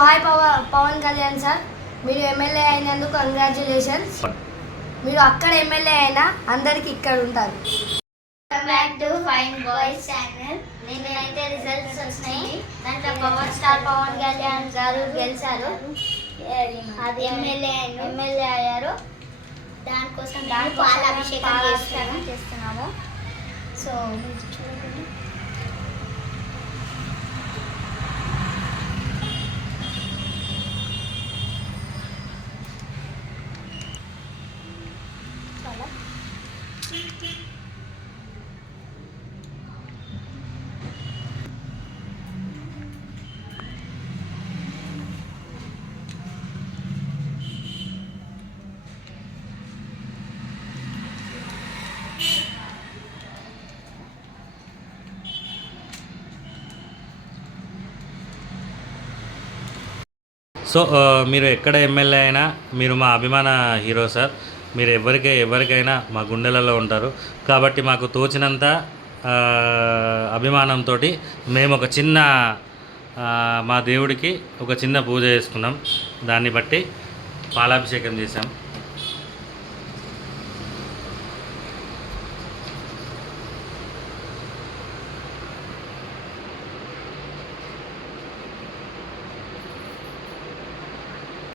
Hi Pawan Kalyan sir, మీరు MLA అయినందుకు congratulations. మీరు అక్కడ ఎమ్మెల్యే అయినా అందరికి ఇక్కడ ఉంటారు. Welcome back to fine boys channel. నేనైతే రిజల్ట్స్ వచ్చినాయి. దాంట్లో పవర్ స్టార్ పవన్ కళ్యాణ్ గారు గెలిచారు, అది ఎమ్మెల్యే అయ్యారు. దానికోసం పాలాభిషేకం చేస్తున్నాము. సో చూడండి, సో మీరు ఎక్కడ ఎమ్మెల్యే అయినా మీరు మా అభిమాన హీరో సార్. మీరు ఎవరికైనా మా గుండెలలో ఉంటారు. కాబట్టి మాకు తోచినంత అభిమానంతో మేము ఒక చిన్న మా దేవుడికి ఒక చిన్న పూజ చేసుకున్నాం. దాన్ని బట్టి పాలాభిషేకం చేశాం.